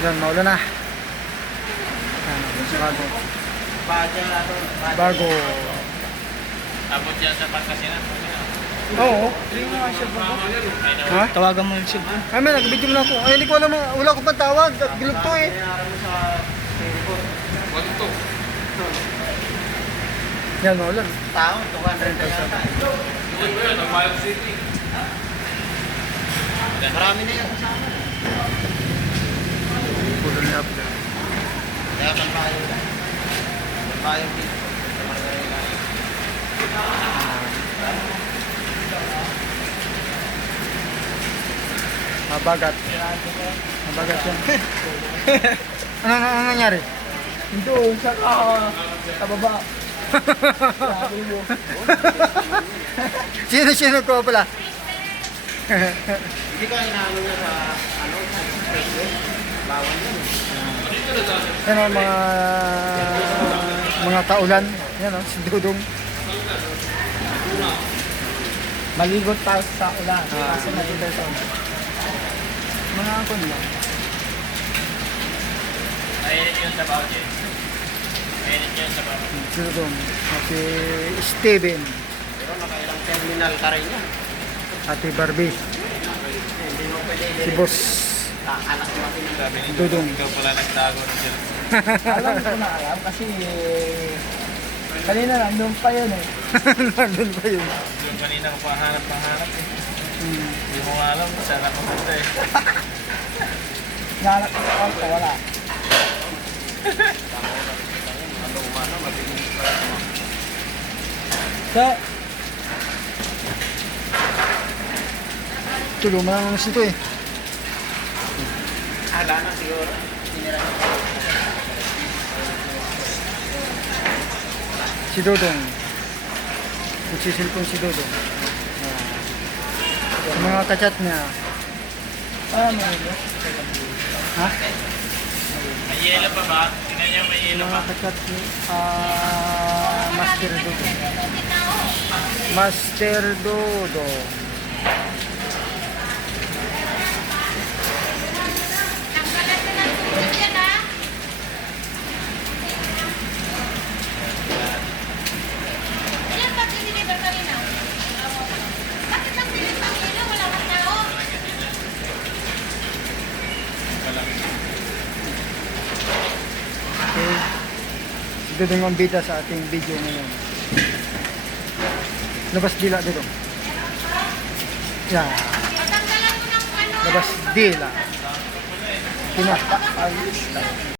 Yan, maulan na. Yan, bago. Bago. Abot yan sa Pangasinan. Oo. Ha? Tawagan mo yung ship. Ay, may nag-video mo na ako. Ay, hindi ko alam. Wala ko pa tawag. At gilog to eh. Wag ito. Yan, maulan. Tao, 200 na yata. Doon ba yun? Ang Wild City. Marami na yan sa amin. Pulo ni Abda. Kaya pantayo lang. Pantayo dito. Sa Margarita. Mabagat. Mabagat yan. Ano nangyari? Ito, sa baba. Sabi mo. Sino ko pala? Hindi ka inaano niya sa Facebook. Bawal yun. Yan ang mga kaulan. Yan o, si Dudong. Maligot tayo sa ulan. Kasi nakita sa ulan. Mga akon lang. Mainit yun sa Bauje. Mainit yun sa Bauje. Si Dudong. Si Steven. Pero nakailang terminal ka rin yan. Ate Barbie. Hindi mo pwede Si Boss kakalak mo natin ang Sabi ni Dudong. ikaw pala nagtago ng dyan. alam ko na alam kasi kanina nandun pa yun eh. Nandun pa yun. Doon kanina ko pahanap eh. Hmm. Hindi mo nga alam kung saan ako punta eh. Nahanap ko sa kwarto, wala. So, Tulo mo lang ito eh. ala na siguro. Sinira na. Si Dudong. Nagsisilpon si Dudong. Sa mga kachat niya. Ano mo yun? Ha? May yelo pa ba? Tingnan niya may yelo Mga pa. kachat ni Master Dudong. Master Dudong. Okay. Si Dudong ang bida sa ating video ngayon. Labas dila Dudong. Yan. Labas dila. Kina.